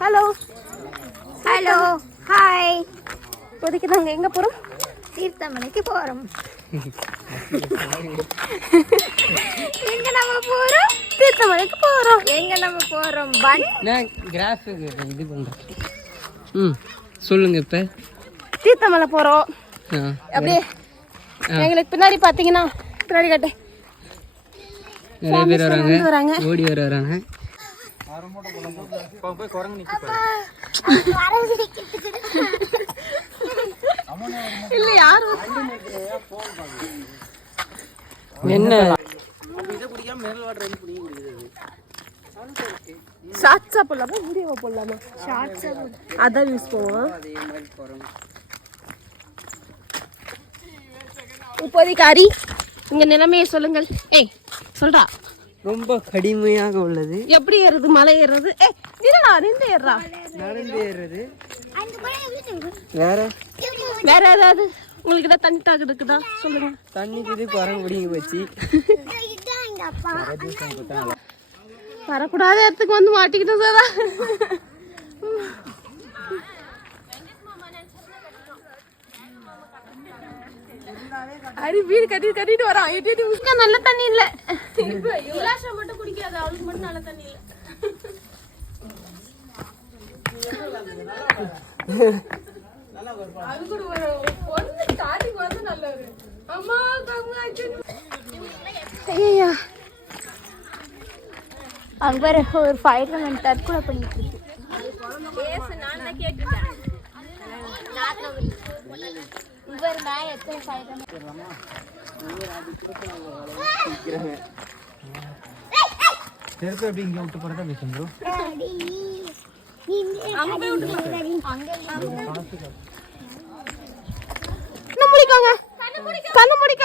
Hello hello hi. இப்போதைக்கு நாங்கள் எங்கே போகிறோம்? தீர்த்தமலைக்கு போகிறோம். எங்க நம்ம போகிறோம்? தீர்த்தமலைக்கு போகிறோம். எங்க நம்ம போகிறோம்? நான் கிராஃபிக் இது பண்ணுறேன். சொல்லுங்க. இப்போ தீர்த்தமலை போகிறோம். அப்படியே எங்களுக்கு பின்னாடி பார்த்தீங்கன்னா பின்னாடி கட்டு நிறைய பேர் வராங்க, ஓடி வராங்க. இல்ல யாரு என்ன ஷார்ட்ஸா போடலாமா வீடியோவா போடலாமா? ஷார்ட்ஸா அதான் யூஸ் பண்ணுவோம். இப்போதைக்கு அரி இங்க நிலைமையை சொல்லுங்கள். ஏய் சொல்றா. ரொம்ப கடுமையாக உள்ளது. எப்படி ஏறுறது? மலை ஏறுறது? இல்லடா நின்று ஏறுறா. நடந்து ஏறுறது. வேற வேற ஏதாவது உங்களுக்கு ஏதாவது தண்ணி தாக்கு இருக்குதா சொல்லுங்க. தண்ணிக்கு இது குரங்கு பிடிங்கி போச்சு. வரக்கூடாத இடத்துக்கு வந்து மாட்டிக்கிட்டோம் சாரா. அடி வீடு கட்டிட்டு வரான். நல்ல தண்ணி இல்ல. மட்டும் குடிக்காது, அவளுக்கு மட்டும் நல்ல தண்ணி இல்ல. அது கூட ஒரு ஸ்டார்டிங் வந்து நல்ல ஒரு அம்மா ஐயா அங்க ஒரு ஃபைட் வந்து தற்கொலை பண்ணிட்டு இருக்கு. நான் தான் கேட்டுட்டேன். இவர் நான் எத்தனை ஃபைட் செருப்பு எப்படி இங்கே விட்டு போறதா பேசுங்க. கண்ணு முடிக்கோங்க. கண்ணு முடிக்க